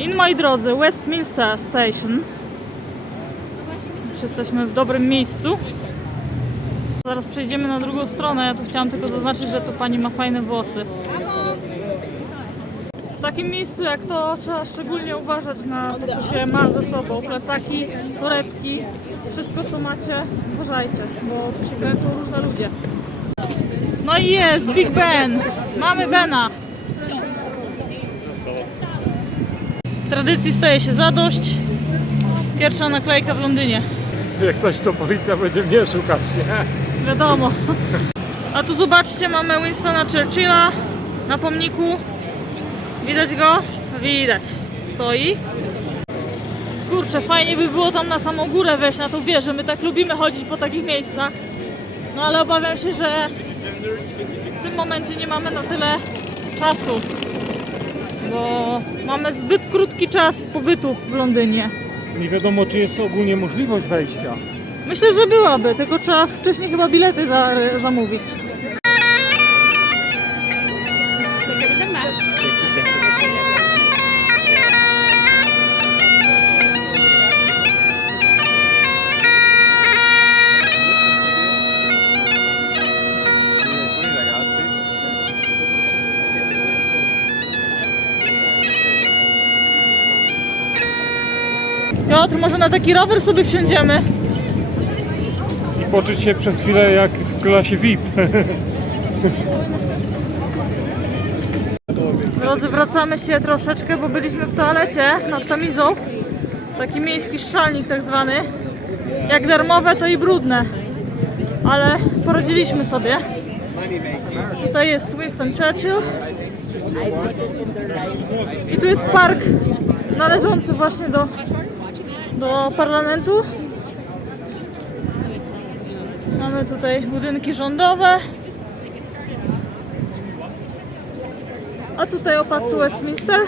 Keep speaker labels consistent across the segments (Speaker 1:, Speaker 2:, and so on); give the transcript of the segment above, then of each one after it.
Speaker 1: In moi drodzy, Westminster Station. Już jesteśmy w dobrym miejscu. Zaraz przejdziemy na drugą stronę. Ja tu chciałam tylko zaznaczyć, że tu pani ma fajne włosy. W takim miejscu jak to trzeba szczególnie uważać na to, co się ma ze sobą. Plecaki, torebki, wszystko co macie, uważajcie, bo tu się kręcą różne ludzie. No i jest, Big Ben! Mamy Bena! Tradycji staje się zadość. Pierwsza naklejka w Londynie.
Speaker 2: Jak coś, to policja będzie mnie szukać, nie?
Speaker 1: Wiadomo. A tu zobaczcie, mamy Winstona Churchilla na pomniku. Widać go? Widać. Stoi. Kurczę, fajnie by było tam na samą górę wejść, na tą wieżę. My tak lubimy chodzić po takich miejscach. No ale obawiam się, że w tym momencie nie mamy na tyle czasu. Bo mamy zbyt krótki czas pobytu w Londynie.
Speaker 2: Nie wiadomo, czy jest ogólnie możliwość wejścia.
Speaker 1: Myślę, że byłaby, tylko trzeba wcześniej chyba bilety za, zamówić. Na taki rower sobie wsiądziemy?
Speaker 2: I poczuć się przez chwilę jak w klasie VIP.
Speaker 1: Drodzy, wracamy się troszeczkę, bo byliśmy w toalecie nad Tamizą. Taki miejski szczalnik tak zwany. Jak darmowe, to i brudne. Ale poradziliśmy sobie. Tutaj jest Winston Churchill. I tu jest park należący właśnie do, do parlamentu. Mamy tutaj budynki rządowe. A tutaj opas Westminster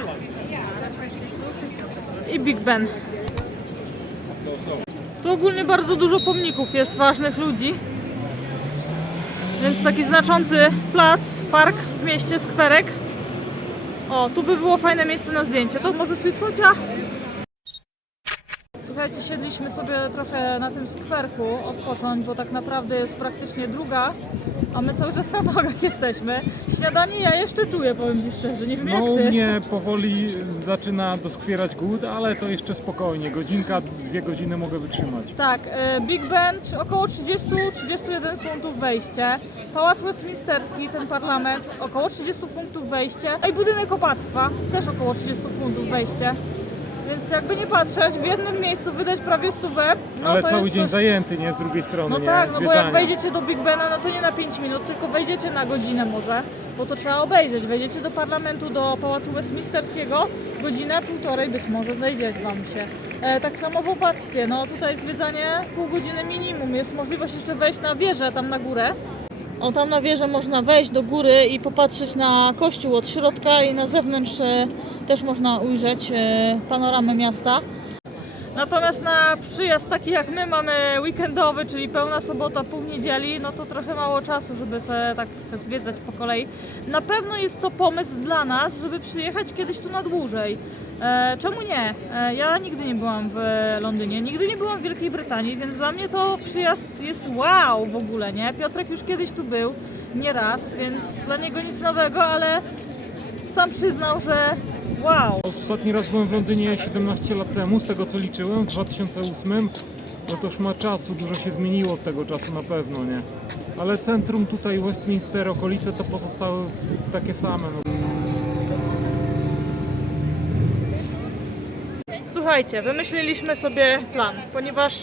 Speaker 1: i Big Ben. Tu ogólnie bardzo dużo pomników jest ważnych ludzi. Więc taki znaczący plac, park w mieście, skwerek. O, tu by było fajne miejsce na zdjęcie. To może swój focia? Słuchajcie, siedliśmy sobie trochę na tym skwerku odpocząć, bo tak naprawdę jest praktycznie druga, a my cały czas na nogach jesteśmy. Śniadanie ja jeszcze czuję, powiem Ci szczerze, nie wiem
Speaker 2: No
Speaker 1: jak Ty.
Speaker 2: mnie powoli zaczyna doskwierać głód, ale to jeszcze spokojnie. Godzinka, dwie godziny mogę wytrzymać.
Speaker 1: Tak, e, Big Ben, około 30-31 funtów wejście. Pałac Westminsterski, ten parlament, około 30 funtów wejście. A i budynek opactwa, też około 30 funtów wejście. Więc jakby nie patrzeć, w jednym miejscu wydać prawie stówę, no
Speaker 2: ale
Speaker 1: to
Speaker 2: cały
Speaker 1: jest
Speaker 2: dzień
Speaker 1: coś...
Speaker 2: zajęty, nie? Z drugiej strony,
Speaker 1: No
Speaker 2: nie?
Speaker 1: tak, no bo jak
Speaker 2: Zwiedzania.
Speaker 1: wejdziecie do Big Bena, no to nie na 5 minut, tylko wejdziecie na godzinę może, bo to trzeba obejrzeć. Wejdziecie do parlamentu, do Pałacu Westminsterskiego, godzinę, półtorej być może zejdzie wam się. E, tak samo w opactwie, no tutaj zwiedzanie pół godziny minimum. Jest możliwość jeszcze wejść na wieżę tam na górę. O, tam na wieżę można wejść do góry i popatrzeć na kościół od środka i na zewnątrz e, też można ujrzeć e, panoramę miasta. Natomiast na przyjazd taki jak my mamy weekendowy, czyli pełna sobota, pół niedzieli, no to trochę mało czasu, żeby sobie tak zwiedzać po kolei. Na pewno jest to pomysł dla nas, żeby przyjechać kiedyś tu na dłużej. E, czemu nie? E, ja nigdy nie byłam w Londynie, nigdy nie byłam w Wielkiej Brytanii, więc dla mnie to przyjazd jest wow w ogóle, nie? Piotrek już kiedyś tu był, nie raz, więc dla niego nic nowego, ale sam przyznał, że wow.
Speaker 2: Ostatni raz byłem w Londynie 17 lat temu, z tego co liczyłem, w 2008. No to już ma czasu, dużo się zmieniło od tego czasu na pewno, nie? Ale centrum tutaj, Westminster, okolice to pozostały takie same. No.
Speaker 1: Słuchajcie, wymyśliliśmy sobie plan, ponieważ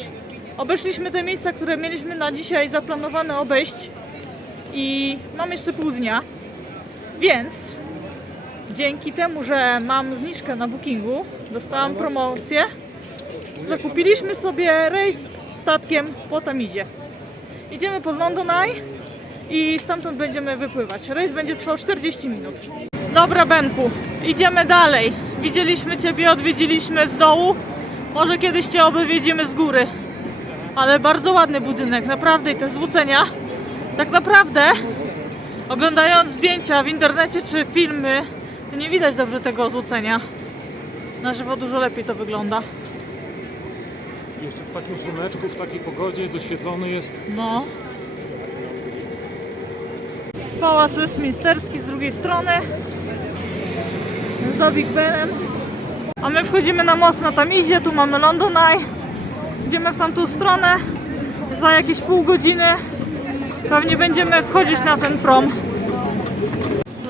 Speaker 1: obeszliśmy te miejsca, które mieliśmy na dzisiaj zaplanowane obejść i mam jeszcze pół dnia, więc dzięki temu, że mam zniżkę na bookingu, dostałam promocję, zakupiliśmy sobie rejs statkiem po Tamizie. Idziemy pod London Eye i stamtąd będziemy wypływać. Rejs będzie trwał 40 minut. Dobra, Benku, idziemy dalej. Widzieliśmy Ciebie, odwiedziliśmy z dołu. Może kiedyś Cię odwiedzimy z góry. Ale bardzo ładny budynek, naprawdę. I te złucenia, tak naprawdę, oglądając zdjęcia w internecie czy filmy, nie widać dobrze tego złucenia. Na żywo dużo lepiej to wygląda.
Speaker 2: Jeszcze w takim słoneczku, w takiej pogodzie doświetlony jest.
Speaker 1: No. Pałac Westminsterski z drugiej strony. Za Big Benem. A my wchodzimy na most na Tamizie, tu mamy London Eye. Idziemy w tamtą stronę. Za jakieś pół godziny pewnie będziemy wchodzić na ten prom.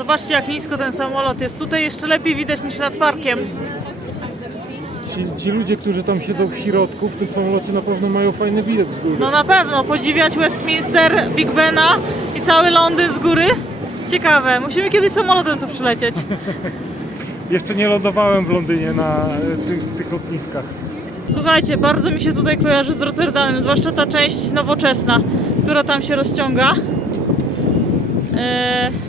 Speaker 1: Zobaczcie jak nisko ten samolot jest. Tutaj jeszcze lepiej widać niż nad parkiem.
Speaker 2: Ci, ci ludzie, którzy tam siedzą w środku, w tym samolocie na pewno mają fajny widok z góry.
Speaker 1: No na pewno, podziwiać Westminster, Big Bena i cały Londyn z góry. Ciekawe, musimy kiedyś samolotem tu przylecieć.
Speaker 2: Jeszcze nie lądowałem w Londynie na e, tych, tych lotniskach.
Speaker 1: Słuchajcie, bardzo mi się tutaj kojarzy z Rotterdamem, zwłaszcza ta część nowoczesna, która tam się rozciąga. Eee,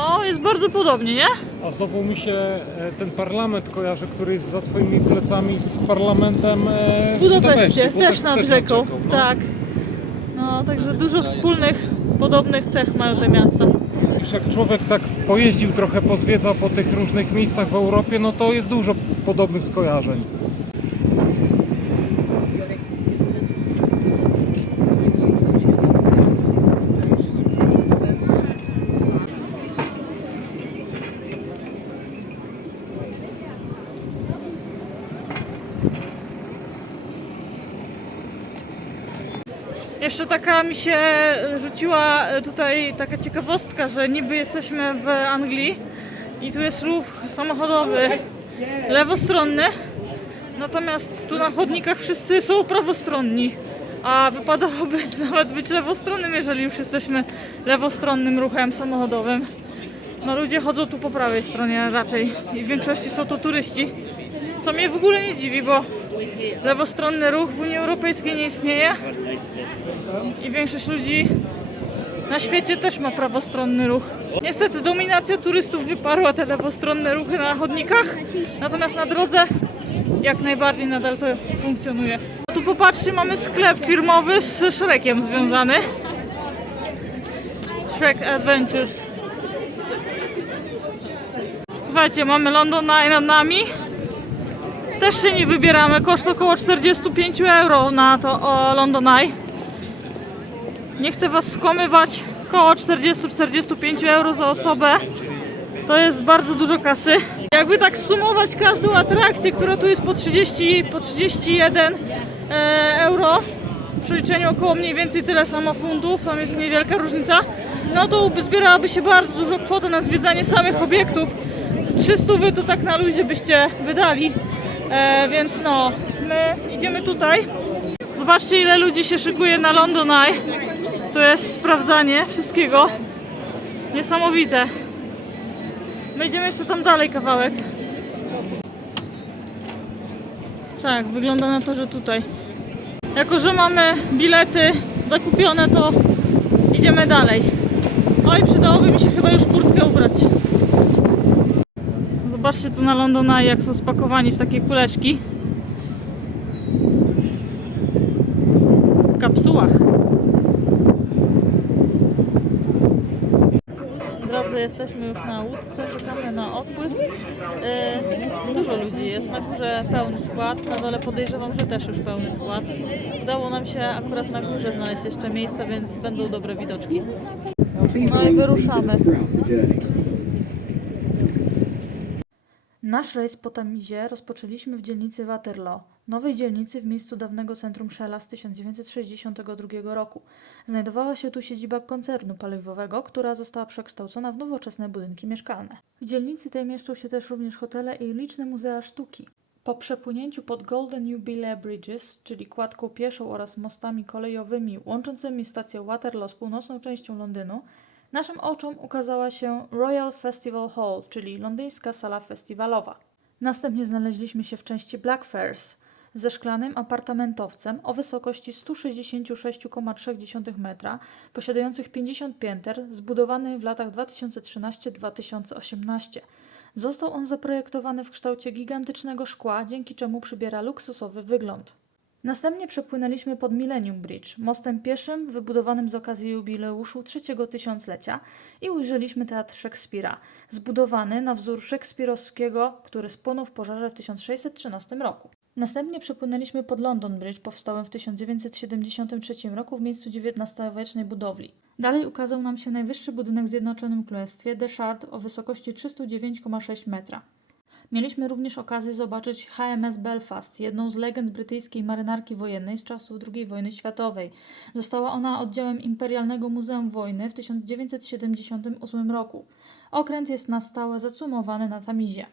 Speaker 1: no, jest bardzo podobnie, nie?
Speaker 2: A znowu mi się e, ten parlament kojarzy, który jest za twoimi plecami z parlamentem e,
Speaker 1: W Budapeszcie,
Speaker 2: bo
Speaker 1: też nad rzeką.
Speaker 2: no.
Speaker 1: Tak. No, także dużo wspólnych, podobnych cech mają te miasta.
Speaker 2: Już jak człowiek tak pojeździł trochę, pozwiedza po tych różnych miejscach w Europie, no to jest dużo podobnych skojarzeń.
Speaker 1: Jeszcze taka mi się rzuciła tutaj taka ciekawostka, że niby jesteśmy w Anglii i tu jest ruch samochodowy lewostronny, natomiast tu na chodnikach wszyscy są prawostronni, a wypadałoby nawet być lewostronnym, jeżeli już jesteśmy lewostronnym ruchem samochodowym. No ludzie chodzą tu po prawej stronie raczej i w większości są to turyści, co mnie w ogóle nie dziwi, bo lewostronny ruch w Unii Europejskiej nie istnieje i większość ludzi na świecie też ma prawostronny ruch. Niestety dominacja turystów wyparła te lewostronne ruchy na chodnikach, natomiast na drodze jak najbardziej nadal to funkcjonuje. A tu popatrzcie, mamy sklep firmowy z Shrekiem związany. Shrek Adventures. Słuchajcie, mamy London Eye nad nami. Też się nie wybieramy. Koszt około 45 euro na to o London Eye. Nie chcę Was skłamywać. Około 40-45 euro za osobę. To jest bardzo dużo kasy. Jakby tak sumować każdą atrakcję, która tu jest po 30, po 31 e, euro, w przeliczeniu około mniej więcej tyle samo funtów, tam jest niewielka różnica, no to zbierałaby się bardzo dużo kwota na zwiedzanie samych obiektów. Z 300 wy to tak na luzie byście wydali. E, więc no, my idziemy tutaj. Zobaczcie ile ludzi się szykuje na London Eye. To jest sprawdzanie wszystkiego. Niesamowite. My idziemy jeszcze tam dalej kawałek. Tak, wygląda na to, że tutaj. Jako, że mamy bilety zakupione, to idziemy dalej. Oj, przydałoby mi się chyba już kurtkę ubrać. Zobaczcie tu na London Eye, jak są spakowani w takie kuleczki. W kapsułach. Drodzy, jesteśmy już na łódce, czekamy na odpływ. E, dużo ludzi jest, na górze pełny skład, na dole podejrzewam, że też już pełny skład. Udało nam się akurat na górze znaleźć jeszcze miejsce, więc będą dobre widoczki.
Speaker 3: No i wyruszamy.
Speaker 1: Nasz rejs po Tamizie rozpoczęliśmy w dzielnicy Waterloo, nowej dzielnicy w miejscu dawnego centrum Shella z 1962 roku. Znajdowała się tu siedziba koncernu paliwowego, która została przekształcona w nowoczesne budynki mieszkalne. W dzielnicy tej mieszczą się też również hotele i liczne muzea sztuki. Po przepłynięciu pod Golden Jubilee Bridges, czyli kładką pieszą oraz mostami kolejowymi łączącymi stację Waterloo z północną częścią Londynu, Naszym oczom ukazała się Royal Festival Hall, czyli londyńska sala festiwalowa. Następnie znaleźliśmy się w części Blackfriars ze szklanym apartamentowcem o wysokości 166,3 metra, posiadających 50 pięter, zbudowany w latach 2013-2018. Został on zaprojektowany w kształcie gigantycznego szkła, dzięki czemu przybiera luksusowy wygląd. Następnie przepłynęliśmy pod Millennium Bridge, mostem pieszym wybudowanym z okazji jubileuszu trzeciego tysiąclecia i ujrzeliśmy teatr Szekspira, zbudowany na wzór szekspirowskiego, który spłonął w pożarze w 1613 roku. Następnie przepłynęliśmy pod London Bridge, powstałym w 1973 roku w miejscu XIX-wiecznej budowli. Dalej ukazał nam się najwyższy budynek w Zjednoczonym Królestwie, The Shard, o wysokości 309,6 metra. Mieliśmy również okazję zobaczyć HMS Belfast, jedną z legend brytyjskiej marynarki wojennej z czasów II wojny światowej. Została ona oddziałem Imperialnego Muzeum Wojny w 1978 roku. Okręt jest na stałe zacumowany na Tamizie.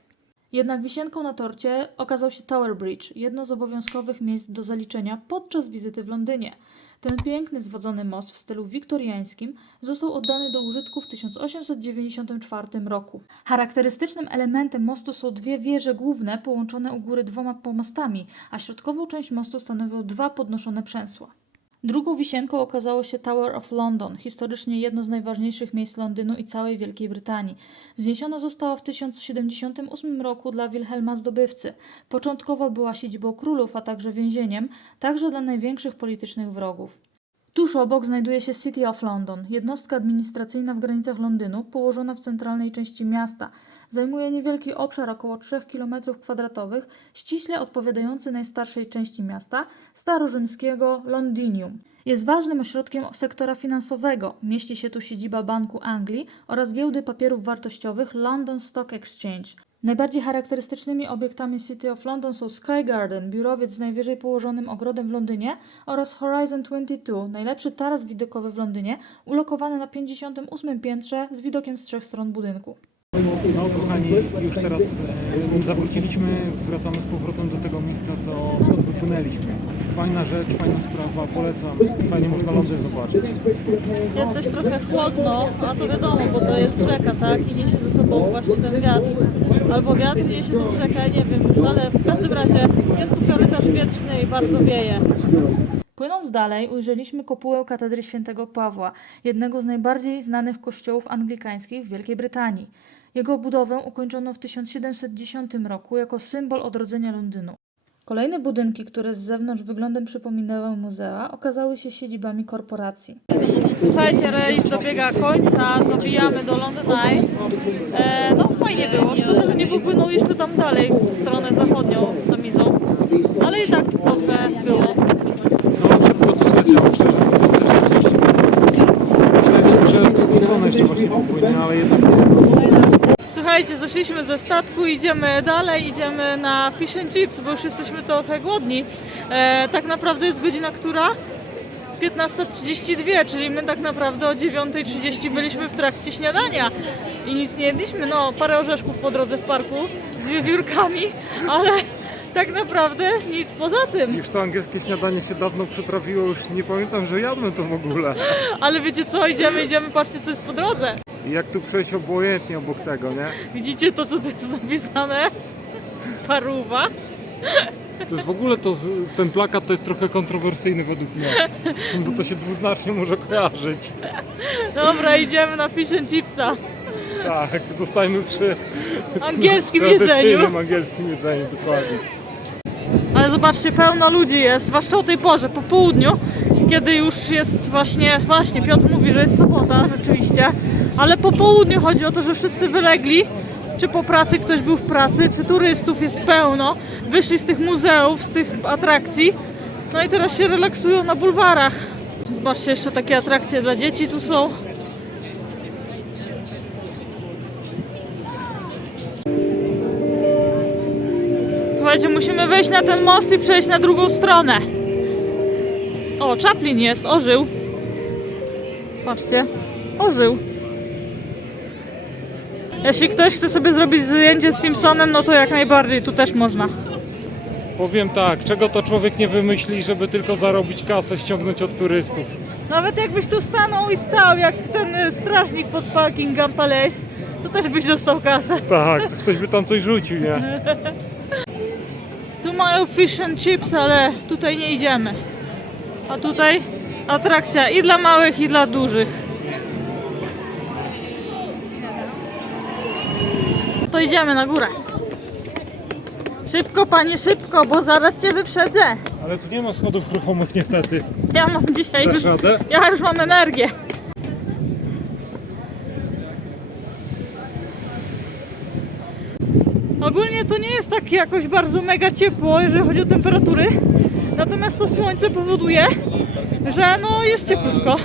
Speaker 1: Jednak wisienką na torcie okazał się Tower Bridge, jedno z obowiązkowych miejsc do zaliczenia podczas wizyty w Londynie. Ten piękny zwodzony most w stylu wiktoriańskim został oddany do użytku w 1894 roku. Charakterystycznym elementem mostu są dwie wieże główne połączone u góry dwoma pomostami, a środkową część mostu stanowią dwa podnoszone przęsła. Drugą wisienką okazało się Tower of London, historycznie jedno z najważniejszych miejsc Londynu i całej Wielkiej Brytanii. Wzniesiona została w 1078 roku dla Wilhelma Zdobywcy. Początkowo była siedzibą królów, a także więzieniem, także dla największych politycznych wrogów. Tuż obok znajduje się City of London, jednostka administracyjna w granicach Londynu, położona w centralnej części miasta. Zajmuje niewielki obszar około 3 km2, ściśle odpowiadający najstarszej części miasta, starorzymskiego Londinium. Jest ważnym ośrodkiem sektora finansowego. Mieści się tu siedziba Banku Anglii oraz giełdy papierów wartościowych London Stock Exchange. Najbardziej charakterystycznymi obiektami City of London są Sky Garden, biurowiec z najwyżej położonym ogrodem w Londynie oraz Horizon 22, najlepszy taras widokowy w Londynie, ulokowany na 58 piętrze z widokiem z trzech stron budynku.
Speaker 2: No kochani, już teraz e, zawróciliśmy, wracamy z powrotem do tego miejsca, co, skąd wypłynęliśmy. Fajna rzecz, fajna sprawa, polecam. Fajnie można Londyn zobaczyć.
Speaker 1: Jest też trochę chłodno, a to wiadomo, bo to jest rzeka, tak? I niesie ze sobą właśnie ten wiatr. Albo wiatr niesie tą rzekę, nie wiem już, ale w każdym razie jest tu korytarz wieczny i bardzo wieje. Płynąc dalej, ujrzeliśmy kopułę katedry świętego Pawła, jednego z najbardziej znanych kościołów anglikańskich w Wielkiej Brytanii. Jego budowę ukończono w 1710 roku jako symbol odrodzenia Londynu. Kolejne budynki, które z zewnątrz wyglądem przypominały muzea, okazały się siedzibami korporacji. Słuchajcie, rejs dobiega końca, dobijamy do London Eye. E, no fajnie było, szkoda, że nie popłynął jeszcze tam dalej, w stronę zachodnią, Tamizą. Ale i tak dobrze było.
Speaker 2: No szybko to zleciało, szczerze. Myślałem, że w stronę jeszcze właśnie popłynie, ale jednak
Speaker 1: Słuchajcie, zeszliśmy ze statku, idziemy dalej, idziemy na fish and chips, bo już jesteśmy trochę głodni. E, tak naprawdę jest godzina która? 15.32, czyli my tak naprawdę o 9.30 byliśmy w trakcie śniadania i nic nie jedliśmy. No, parę orzeszków po drodze w parku z wiewiórkami, ale tak naprawdę nic poza tym.
Speaker 2: już to angielskie śniadanie się dawno przetrawiło, już nie pamiętam, że jadłem to w ogóle.
Speaker 1: Ale wiecie co, idziemy, idziemy, patrzcie co jest po drodze.
Speaker 2: I jak tu przejść obojętnie obok tego, nie?
Speaker 1: Widzicie to, co tu jest napisane? Paruwa.
Speaker 2: To jest w ogóle to, ten plakat to jest trochę kontrowersyjny według mnie, bo to się dwuznacznie może kojarzyć.
Speaker 1: Dobra, idziemy na fish and chipsa.
Speaker 2: Tak, zostajmy przy
Speaker 1: Angielskim jedzeniu.
Speaker 2: angielskim jedzeniu, dokładnie.
Speaker 1: Ale zobaczcie, pełno ludzi jest, zwłaszcza o tej porze, po południu, kiedy już jest właśnie, właśnie Piotr mówi, że jest sobota, rzeczywiście, ale po południu chodzi o to, że wszyscy wylegli, czy po pracy ktoś był w pracy, czy turystów jest pełno, wyszli z tych muzeów, z tych atrakcji, no i teraz się relaksują na bulwarach. Zobaczcie, jeszcze takie atrakcje dla dzieci tu są. Słuchajcie, musimy wejść na ten most i przejść na drugą stronę. O, Chaplin jest, ożył. Patrzcie, ożył. Jeśli ktoś chce sobie zrobić zdjęcie z Simpsonem, no to jak najbardziej, tu też można.
Speaker 2: Powiem tak, czego to człowiek nie wymyśli, żeby tylko zarobić kasę, ściągnąć od turystów.
Speaker 1: Nawet jakbyś tu stanął i stał, jak ten y, strażnik pod parkingiem Palace, to też byś dostał kasę.
Speaker 2: Tak, ktoś by tam coś rzucił, nie?
Speaker 1: Mają fish and chips, ale tutaj nie idziemy. A tutaj atrakcja i dla małych, i dla dużych. To idziemy na górę. Szybko, panie, szybko, bo zaraz cię wyprzedzę.
Speaker 2: Ale tu nie ma schodów ruchomych niestety.
Speaker 1: Ja mam dzisiaj już,
Speaker 2: radę?
Speaker 1: ja już mam energię. Ogólnie to nie jest tak jakoś bardzo mega ciepło, jeżeli chodzi o temperatury. Natomiast to słońce powoduje, że no jest cieplutko.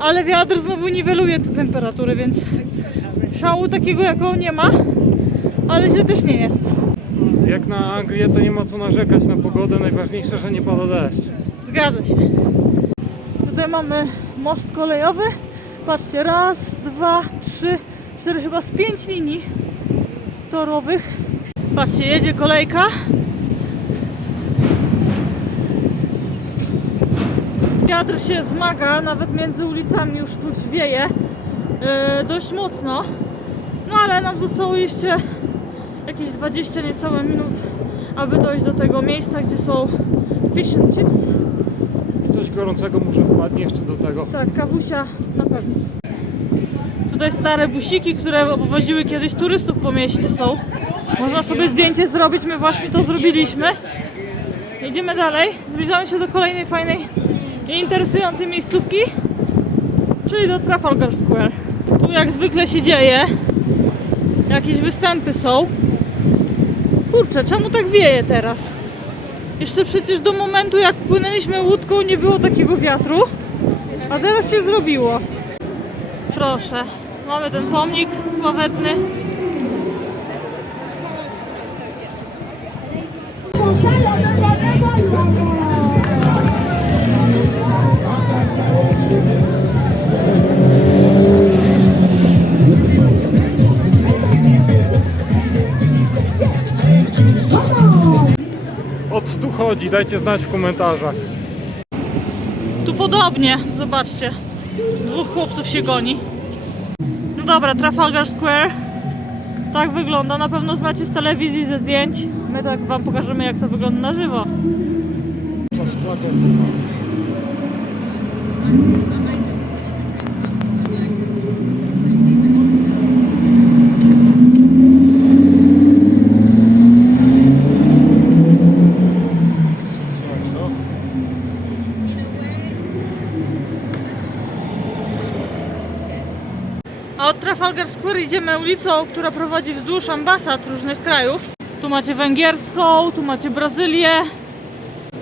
Speaker 1: Ale wiatr znowu niweluje te temperatury, więc szału takiego jakiego nie ma, ale źle też nie jest.
Speaker 2: Jak na Anglię to nie ma co narzekać na pogodę, najważniejsze, że nie pada deszcz.
Speaker 1: Zgadza się. Tutaj mamy most kolejowy. Patrzcie, raz, dwa, trzy, cztery, chyba z pięć linii torowych. Patrzcie, jedzie kolejka. Wiatr się zmaga, nawet między ulicami już czuć wieje yy, dość mocno. No ale nam zostało jeszcze jakieś 20 niecałe minut, aby dojść do tego miejsca, gdzie są fish and chips.
Speaker 2: I coś gorącego może wpadnie jeszcze do tego.
Speaker 1: Tak, kawusia na pewno. Tutaj stare busiki, które obwoziły kiedyś turystów po mieście są. Można sobie zdjęcie zrobić, my właśnie to zrobiliśmy. Idziemy dalej, zbliżamy się do kolejnej fajnej i interesującej miejscówki, czyli do Trafalgar Square. Tu jak zwykle się dzieje, jakieś występy są. Kurczę, czemu tak wieje teraz? Jeszcze przecież do momentu jak płynęliśmy łódką nie było takiego wiatru, a teraz się zrobiło. Proszę, mamy ten pomnik sławetny.
Speaker 2: Chodzi? Dajcie znać w komentarzach.
Speaker 1: Tu podobnie, zobaczcie. Dwóch chłopców się goni. No dobra, Trafalgar Square. Tak wygląda, na pewno znacie z telewizji, ze zdjęć. My tak wam pokażemy jak to wygląda na żywo. A od Trafalgar Square idziemy ulicą, która prowadzi wzdłuż ambasad różnych krajów. Tu macie węgierską, tu macie Brazylię.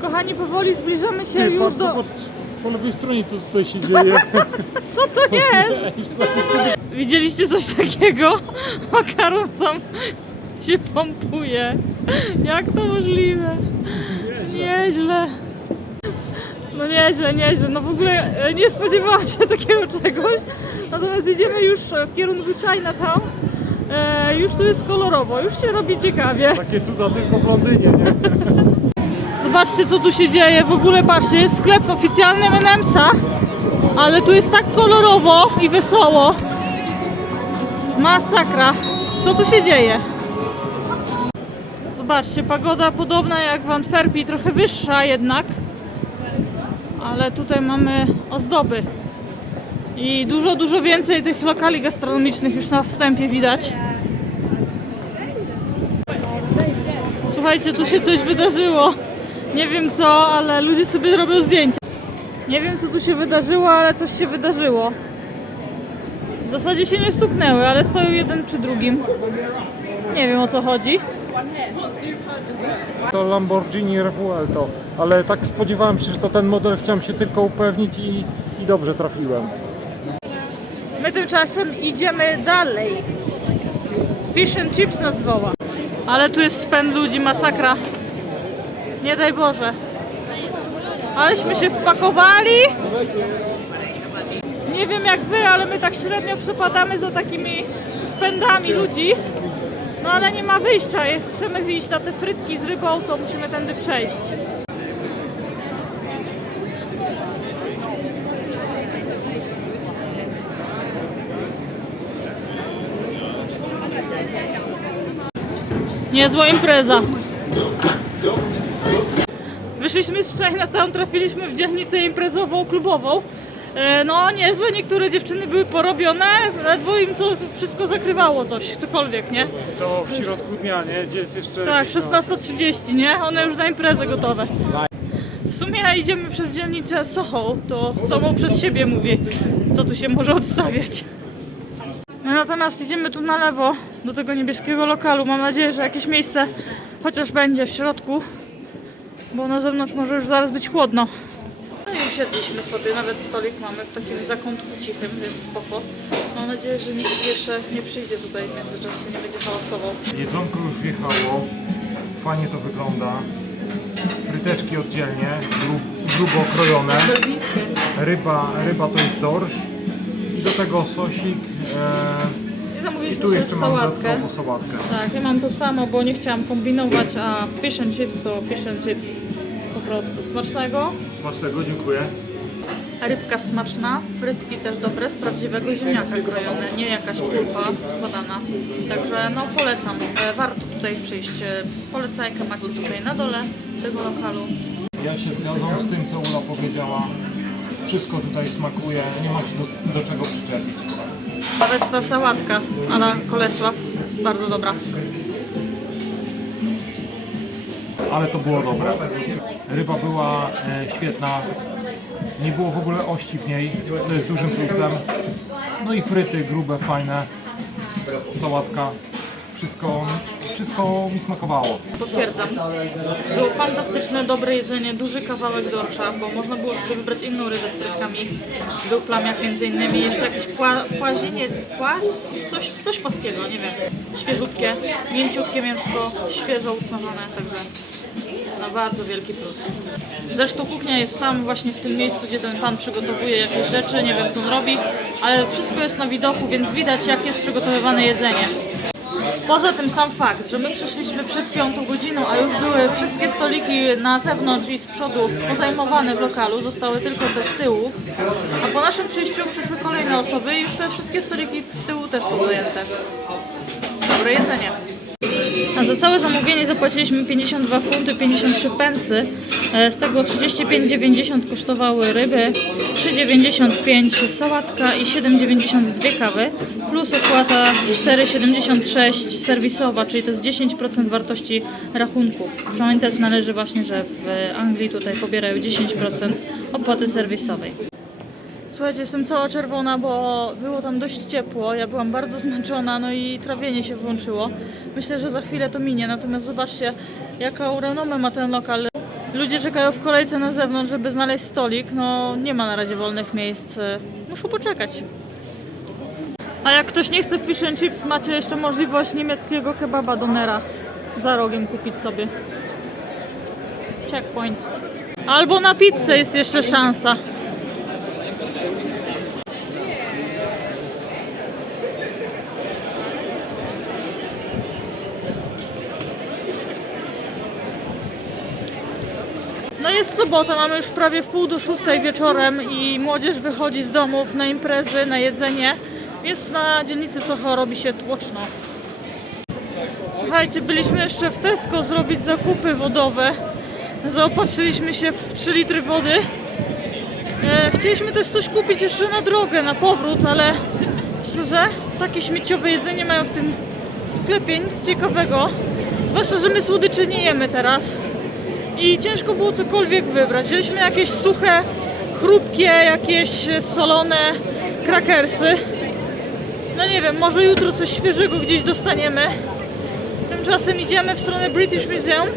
Speaker 1: Kochani, powoli zbliżamy się
Speaker 2: Ty,
Speaker 1: już
Speaker 2: patrz
Speaker 1: do...
Speaker 2: po, lewej stronie co tutaj się dzieje.
Speaker 1: Co to jest?
Speaker 2: Cud-
Speaker 1: Widzieliście coś takiego? Makaron sam się pompuje. Jak to możliwe? Nieźle. No nieźle, nieźle. No w ogóle e, nie spodziewałam się takiego czegoś. Natomiast idziemy już w kierunku Chinatown. E, już tu jest kolorowo, już się robi ciekawie.
Speaker 2: Takie cuda tylko w Londynie, nie?
Speaker 1: Zobaczcie co tu się dzieje. W ogóle patrzcie, jest sklep oficjalny M&M'sa, ale tu jest tak kolorowo i wesoło. Masakra. Co tu się dzieje? Zobaczcie, pagoda podobna jak w Antwerpii, trochę wyższa jednak. Ale tutaj mamy ozdoby. I dużo, dużo więcej tych lokali gastronomicznych już na wstępie widać. Słuchajcie, tu się coś wydarzyło. Nie wiem co, ale ludzie sobie robią zdjęcia. Nie wiem co tu się wydarzyło, ale coś się wydarzyło. W zasadzie się nie stuknęły, ale stoją jeden przy drugim. Nie wiem o co chodzi.
Speaker 2: To Lamborghini Revuelto. Ale tak spodziewałem się, że to ten model. Chciałem się tylko upewnić i, i dobrze trafiłem.
Speaker 1: My tymczasem idziemy dalej. Fish and chips nas woła. Ale tu jest spęd ludzi, masakra. Nie daj Boże. Aleśmy się wpakowali. Nie wiem jak wy, ale my tak średnio przepadamy za takimi spędami ludzi. No ale nie ma wyjścia. Jak chcemy wyjść na te frytki z rybą, to musimy tędy przejść. Niezła impreza. Wyszliśmy z Chinatown, trafiliśmy w dzielnicę imprezową, klubową. E, No niezłe, niektóre dziewczyny były porobione, ledwo im to wszystko zakrywało coś, cokolwiek, nie?
Speaker 2: To w środku dnia, nie? Gdzie jest jeszcze...
Speaker 1: Tak,
Speaker 2: jakieś, no,
Speaker 1: 16.30, nie? One już na imprezę gotowe. W sumie idziemy przez dzielnicę Soho, to samo przez siebie mówi, co tu się może odstawiać. My natomiast idziemy tu na lewo, do tego niebieskiego lokalu. Mam nadzieję, że jakieś miejsce chociaż będzie w środku, bo na zewnątrz może już zaraz być chłodno. Usiedliśmy sobie, nawet stolik mamy w takim zakątku cichym, więc spoko. Mam nadzieję, że nikt jeszcze nie przyjdzie tutaj w międzyczasie, nie będzie hałasował.
Speaker 2: Jedzonko już wjechało, fajnie to wygląda. Fryteczki oddzielnie, grub, grubo okrojone. Ryba, ryba to jest dorsz. I do tego sosik.
Speaker 1: I
Speaker 2: E, I tu jeszcze mam
Speaker 1: sałatkę.
Speaker 2: sałatkę.
Speaker 1: Tak, ja mam to samo, bo nie chciałam kombinować, a fish and chips to fish and chips prostu. Smacznego.
Speaker 2: Smacznego, dziękuję.
Speaker 1: Rybka smaczna, frytki też dobre, z prawdziwego ziemniaka krojone, nie jakaś pulpa składana. Także no polecam, e, warto tutaj przyjść. E, Polecajkę macie tutaj na dole tego lokalu.
Speaker 2: Ja się zgadzam z tym, co Ula powiedziała. Wszystko tutaj smakuje, nie ma się do, do czego przyczepić.
Speaker 1: Nawet ta sałatka Ala Kolesław, bardzo dobra.
Speaker 2: Ale to było dobre. Ryba była e, świetna. Nie było w ogóle ości w niej, co jest dużym plusem. No i fryty grube, fajne. Sałatka. Wszystko, wszystko mi smakowało.
Speaker 1: Potwierdzam. Było fantastyczne, dobre jedzenie, duży kawałek dorsza, bo można było sobie wybrać inną rybę z frytkami. Był plamiak między innymi, jeszcze jakieś pła, płazienie, coś, coś płaskiego, nie wiem. Świeżutkie, mięciutkie mięsko, świeżo usmażone, także na bardzo wielki plus. Zresztą kuchnia jest tam właśnie w tym miejscu, gdzie ten pan przygotowuje jakieś rzeczy, nie wiem co on robi, ale wszystko jest na widoku, więc widać jak jest przygotowywane jedzenie. Poza tym sam fakt, że my przyszliśmy przed piątą godziną, a już były wszystkie stoliki na zewnątrz i z przodu pozajmowane w lokalu, zostały tylko te z tyłu, a po naszym przyjściu przyszły kolejne osoby i już te wszystkie stoliki z tyłu też są zajęte. Dobre jedzenie. A za całe zamówienie zapłaciliśmy 52 funty 53 pensy. E, Z tego 35,90 kosztowały ryby, 3,95 sałatka i 7,92 kawy, plus opłata 4,76 serwisowa, czyli to jest 10% wartości rachunku. Pamiętać należy właśnie, że w Anglii tutaj pobierają 10% opłaty serwisowej. Słuchajcie, jestem cała czerwona, bo było tam dość ciepło. Ja byłam bardzo zmęczona, no i trawienie się włączyło. Myślę, że za chwilę to minie. Natomiast zobaczcie, jaką renomę ma ten lokal. Ludzie czekają w kolejce na zewnątrz, żeby znaleźć stolik. No, nie ma na razie wolnych miejsc. Muszą poczekać. A jak ktoś nie chce fish and chips, macie jeszcze możliwość niemieckiego kebaba donera za rogiem kupić sobie. Checkpoint. Albo na pizzę jest jeszcze szansa. Jest sobota, mamy już prawie w pół do szóstej wieczorem i młodzież wychodzi z domów na imprezy, na jedzenie, więc na dzielnicy Soho robi się tłoczno. Słuchajcie, byliśmy jeszcze w Tesco zrobić zakupy wodowe. Zaopatrzyliśmy się w 3 litry wody. E, chcieliśmy też coś kupić jeszcze na drogę, na powrót, ale szczerze, takie śmieciowe jedzenie mają w tym sklepie, nic ciekawego. Zwłaszcza, że my słodyczy nie jemy teraz i ciężko było cokolwiek wybrać. Wzięliśmy jakieś suche, chrupkie, jakieś solone krakersy. No nie wiem, może jutro coś świeżego gdzieś dostaniemy. Tymczasem idziemy w stronę British Museum,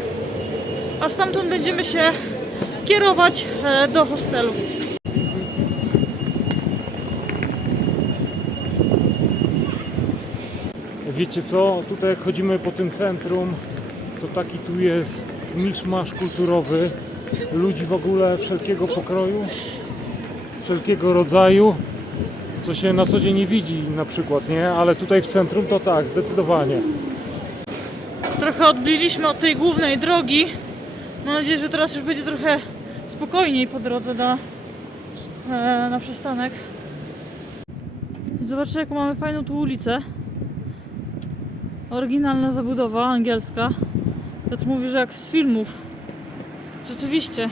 Speaker 1: a stamtąd będziemy się kierować e, do hostelu.
Speaker 2: Wiecie co, tutaj jak chodzimy po tym centrum, to taki tu jest miszmasz kulturowy. Ludzi w ogóle wszelkiego pokroju, wszelkiego rodzaju, co się na co dzień nie widzi na przykład, nie? Ale tutaj w centrum to tak, zdecydowanie.
Speaker 1: Trochę odbiliśmy od tej głównej drogi. Mam nadzieję, że teraz już będzie trochę spokojniej po drodze do, e, na przystanek. Zobaczcie, jaką mamy fajną tu ulicę. Oryginalna zabudowa angielska. Piotr mówi, że jak z filmów. Rzeczywiście.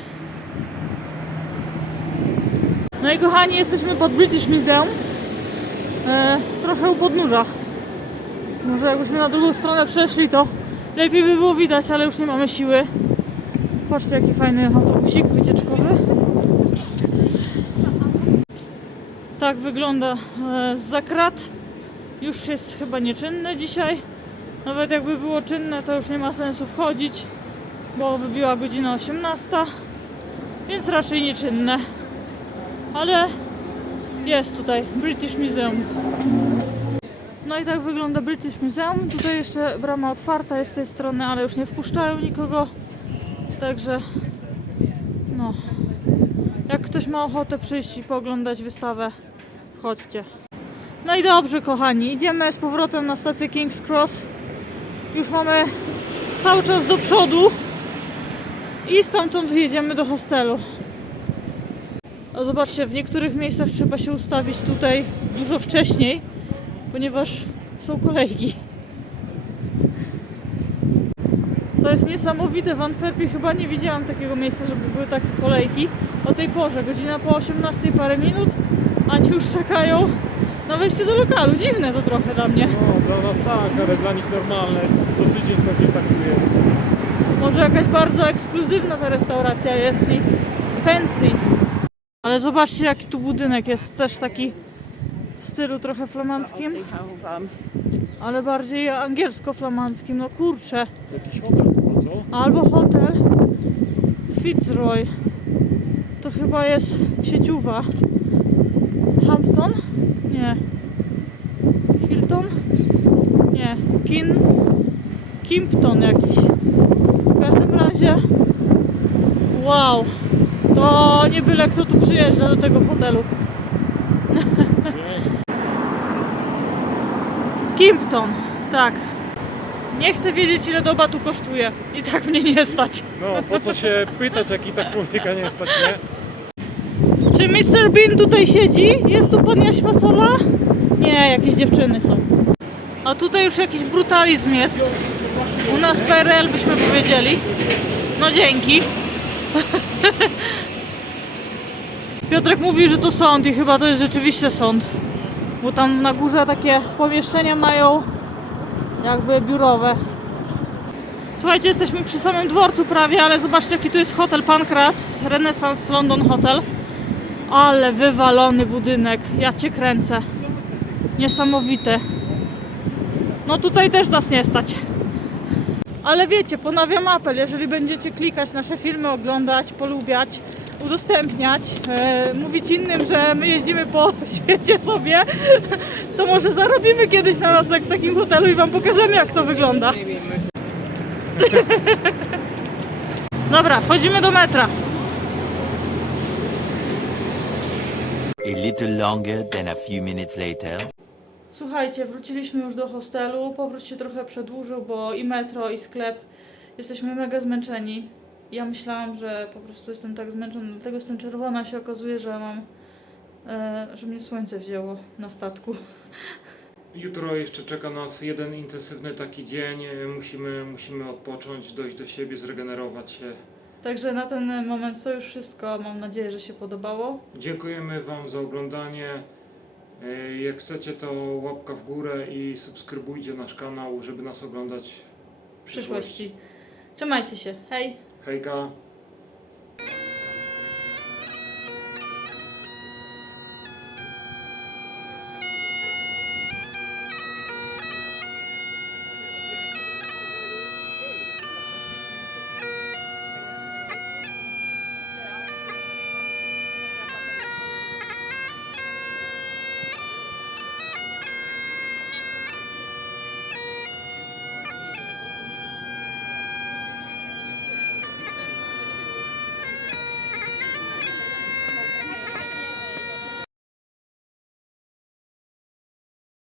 Speaker 1: No i kochani, jesteśmy pod British Museum. E, trochę u podnóża. Może jakbyśmy na drugą stronę przeszli, to lepiej by było widać, ale już nie mamy siły. Patrzcie jaki fajny autobusik wycieczkowy. Tak wygląda e, z krat. Już jest chyba nieczynne dzisiaj. Nawet jakby było czynne, to już nie ma sensu wchodzić, bo wybiła godzina 18, więc raczej nieczynne. Ale jest tutaj British Museum. No i tak wygląda British Museum. Tutaj jeszcze brama otwarta jest z tej strony, ale już nie wpuszczają nikogo. Także no. Jak ktoś ma ochotę przyjść i pooglądać wystawę, wchodźcie. No i dobrze, kochani, idziemy z powrotem na stację King's Cross. Już mamy cały czas do przodu i stamtąd jedziemy do hostelu. O, zobaczcie, w niektórych miejscach trzeba się ustawić tutaj dużo wcześniej, ponieważ są kolejki. To jest niesamowite. W Antwerpii chyba nie widziałam takiego miejsca, żeby były takie kolejki. O tej porze, godzina po 18 parę minut, a ci już czekają na wejście do lokalu. Dziwne to trochę dla mnie.
Speaker 2: No, dla nas tak, ale dla nich normalne. Co tydzień pewnie tak tu jest.
Speaker 1: Może jakaś bardzo ekskluzywna ta restauracja jest i fancy. Ale zobaczcie jaki tu budynek jest też taki w stylu trochę flamandzkim, ale bardziej angielsko-flamandzkim. No kurczę.
Speaker 2: Jakiś hotel co?
Speaker 1: Albo hotel Fitzroy. To chyba jest sieciuwa. Hampton? Nie. Hilton? Nie. Kin... Kimpton jakiś. W każdym razie... Wow. To nie byle kto tu przyjeżdża do tego hotelu. Kimpton. Tak. Nie chcę wiedzieć ile doba tu kosztuje. I tak mnie nie stać.
Speaker 2: No, po co się pytać, jak i tak człowieka nie stać, nie?
Speaker 1: Czy Mr. Bean tutaj siedzi? Jest tu pan Jaś Fasola? Nie, jakieś dziewczyny są. A tutaj już jakiś brutalizm jest. U nas PRL byśmy powiedzieli. No dzięki. Piotrek mówi, że to sąd i chyba to jest rzeczywiście sąd. Bo tam na górze takie pomieszczenia mają jakby biurowe. Słuchajcie, jesteśmy przy samym dworcu prawie, ale zobaczcie jaki tu jest hotel Pancras, Renaissance London Hotel. Ale wywalony budynek, ja cię kręcę. Niesamowite. No tutaj też nas nie stać. Ale wiecie, ponawiam apel, jeżeli będziecie klikać nasze filmy, oglądać, polubiać, udostępniać, e, mówić innym, że my jeździmy po świecie sobie, to może zarobimy kiedyś na nas w takim hotelu i wam pokażemy jak to wygląda. Dobra, wchodzimy do metra.
Speaker 4: A little longer than a few minutes later.
Speaker 1: Słuchajcie, wróciliśmy już do hostelu. Powrót się trochę przedłużył, bo i metro, i sklep. Jesteśmy mega zmęczeni. Ja myślałam, że po prostu jestem tak zmęczona, dlatego jestem czerwona. się okazuje, że mam. E, że mnie słońce wzięło na statku.
Speaker 2: Jutro jeszcze czeka nas jeden intensywny taki dzień. Musimy, musimy odpocząć, dojść do siebie, zregenerować się.
Speaker 1: Także na ten moment to już wszystko. Mam nadzieję, że się podobało.
Speaker 2: Dziękujemy Wam za oglądanie. E, Jak chcecie, to łapka w górę i subskrybujcie nasz kanał, żeby nas oglądać
Speaker 1: W przyszłości. Trzymajcie się. Hej!
Speaker 2: Hejka!